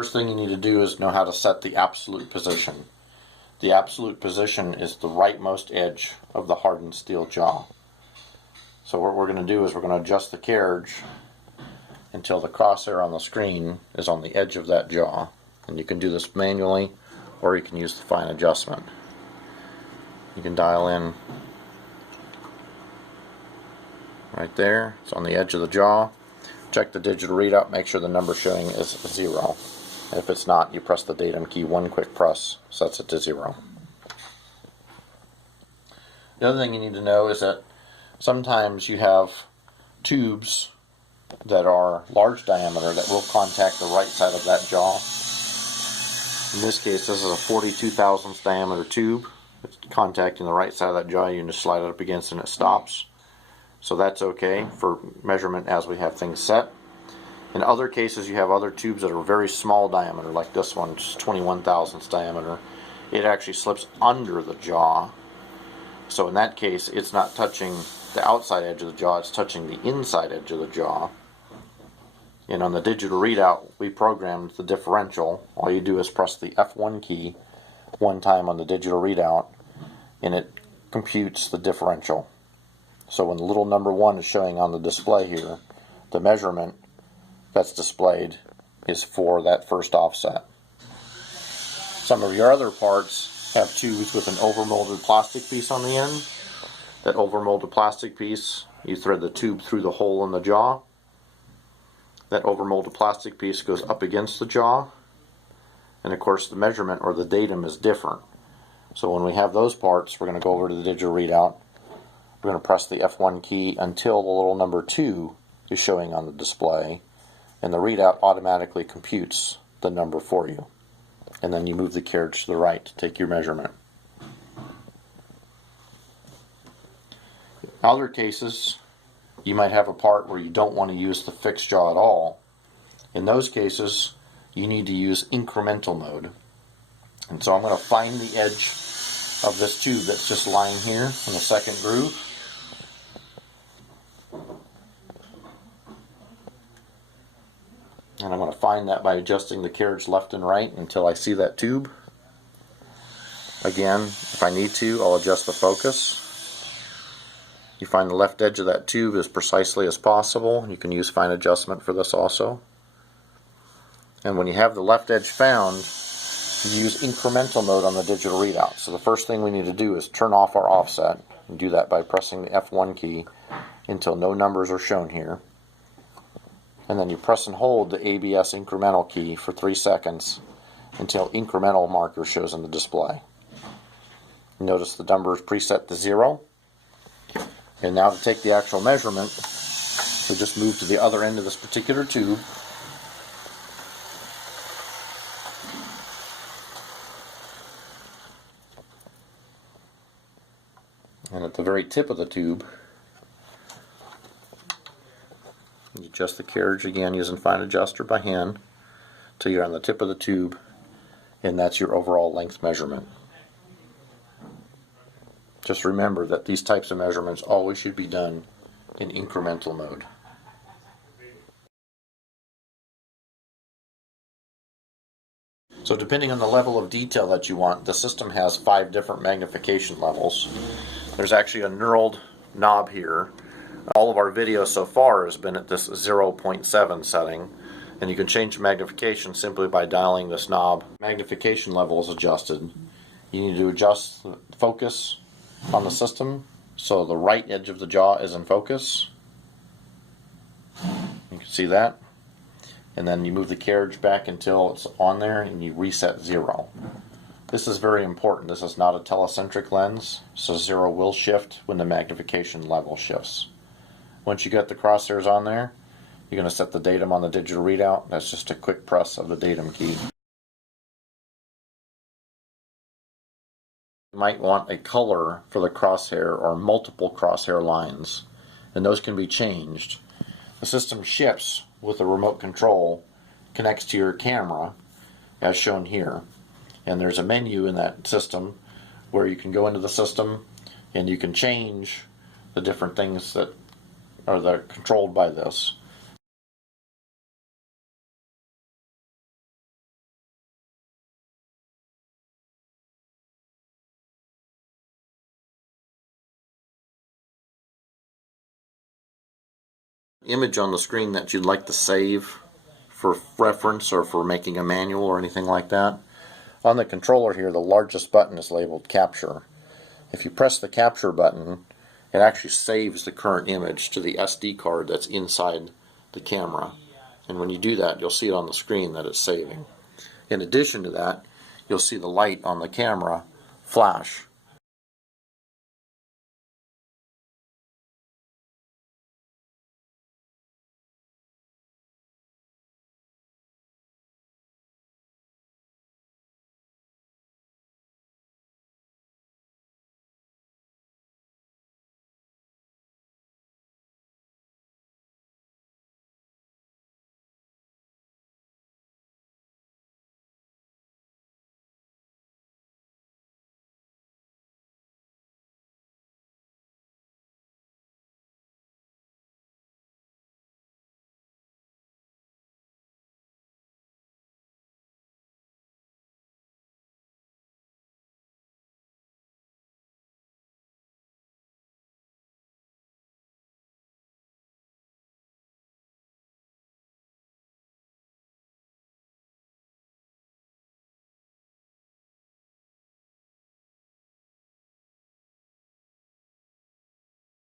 First thing you need to do is know how to set the absolute position. The absolute position is the rightmost edge of the hardened steel jaw. So what we're going to do is we're going to adjust the carriage until the crosshair on the screen is on the edge of that jaw. And you can do this manually, or you can use the fine adjustment. You can dial in right there. It's on the edge of the jaw. Check the digital readout, make sure the number showing is 0. And if it's not, you press the datum key. One quick press sets it to 0. The other thing you need to know is that sometimes you have tubes that are large diameter that will contact the right side of that jaw. In this case, this is a 42 thousandths diameter tube. It's contacting the right side of that jaw. You can just slide it up against and it stops. So that's okay for measurement as we have things set. In other cases, you have other tubes that are very small diameter, like this one, just 21 thousandths diameter. It actually slips under the jaw. So in that case, it's not touching the outside edge of the jaw, it's touching the inside edge of the jaw. And on the digital readout, we programmed the differential. All you do is press the F1 key one time on the digital readout, and it computes the differential. So when the little number 1 is showing on the display here, the measurement that's displayed is for that first offset. Some of your other parts have tubes with an overmolded plastic piece on the end. That overmolded plastic piece, you thread the tube through the hole in the jaw. That overmolded plastic piece goes up against the jaw. And of course the measurement or the datum is different. So when we have those parts, we're going to go over to the digital readout. We're going to press the F1 key until the little number 2 is showing on the display. And the readout automatically computes the number for you. And then you move the carriage to the right to take your measurement. In other cases, you might have a part where you don't want to use the fixed jaw at all. In those cases, you need to use incremental mode. And so I'm going to find the edge of this tube that's just lying here in the second groove. And I'm going to find that by adjusting the carriage left and right until I see that tube. Again, if I need to, I'll adjust the focus. You find the left edge of that tube as precisely as possible. You can use fine adjustment for this also. And when you have the left edge found, you use incremental mode on the digital readout. So the first thing we need to do is turn off our offset. And do that by pressing the F1 key until no numbers are shown here. And then you press and hold the ABS incremental key for 3 seconds until incremental marker shows on the display. Notice the number is preset to 0. And now to take the actual measurement, we just move to the other end of this particular tube. And at the very tip of the tube, you adjust the carriage again using fine adjuster by hand till you're on the tip of the tube, and that's your overall length measurement. Just remember that these types of measurements always should be done in incremental mode. So depending on the level of detail that you want, the system has 5 different magnification levels. There's actually a knurled knob here. All of our video so far has been at this 0.7 setting, and you can change the magnification simply by dialing this knob. Magnification level is adjusted. You need to adjust the focus on the system so the right edge of the jaw is in focus. You can see that. And then you move the carriage back until it's on there and you reset 0. This is very important. This is not a telecentric lens, so 0 will shift when the magnification level shifts. Once you get the crosshairs on there, you're going to set the datum on the digital readout. That's just a quick press of the datum key. You might want a color for the crosshair or multiple crosshair lines, and those can be changed. The system ships with a remote control, connects to your camera as shown here, and there's a menu in that system where you can go into the system and you can change the different things that are controlled by this. Image on the screen that you'd like to save for reference or for making a manual or anything like that. On the controller here, the largest button is labeled Capture. If you press the Capture button, it actually saves the current image to the SD card that's inside the camera. And when you do that, you'll see it on the screen that it's saving. In addition to that, you'll see the light on the camera flash